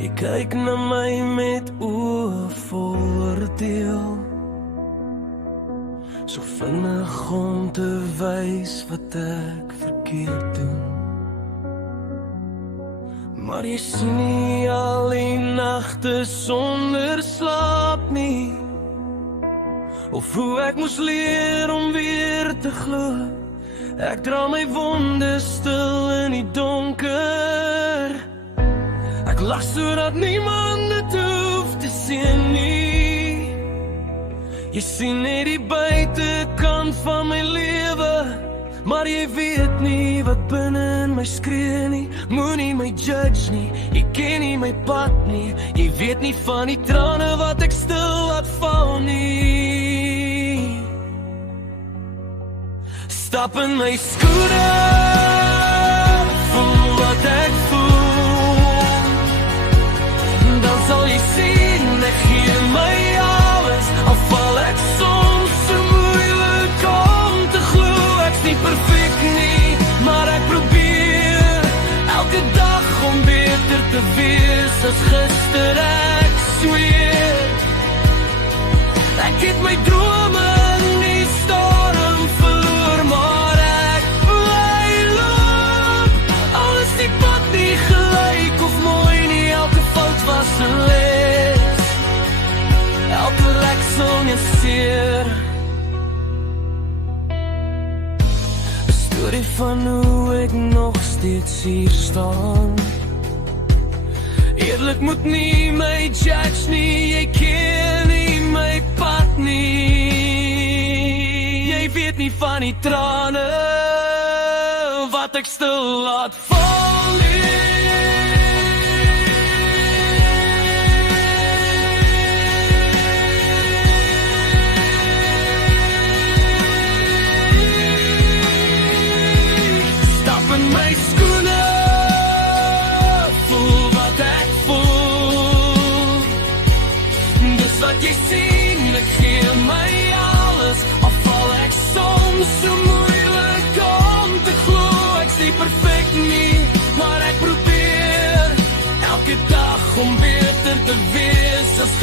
Jy kyk na my met oë vol oordeel, so vinnig om te wys wat ek verkeerd doen. Maar jy sien nie al die nagte sonder slaap nie, of hoe ek moes leer om weer te glo. Ek dra my wonde stil in die donker. Ek lag sodat niemand dit hoef te sien nie. Jy sien net die buitekant van my lewe, maar jy weet nie wat binne in my skree nie. Moenie my judge nie, jy ken nie my pad nie. Jy weet nie van die trane wat ek stil laat val nie. Stap in my skoene, voel wat ek voel. Dan sal jy sien, ek gee my alles, al val ek soms so moeilik om te glo. Ek's nie perfect nie, maar ek probeer elke dag om beter te wees as gister, ek sweer. Ek het my drome in die storm verloor, maar ek bly loop. Al is die pad nie gelyk of mooi nie, elke fout was 'n les, elke lek sal net seer. 'n storie van hoe ek nog steeds hier staan. Eerlik moet nie my judge nie, jy ken nie my pad nie. Jy weet nie van die trane wat ek stil laat val nie. Stap in my skoene, voel wat ek voel. Dis wat jy sien, ek gee my alles, al val ek soms so moeilik om te glo. Ek's nie perfect nie, maar ek probeer elke dag om beter te wees as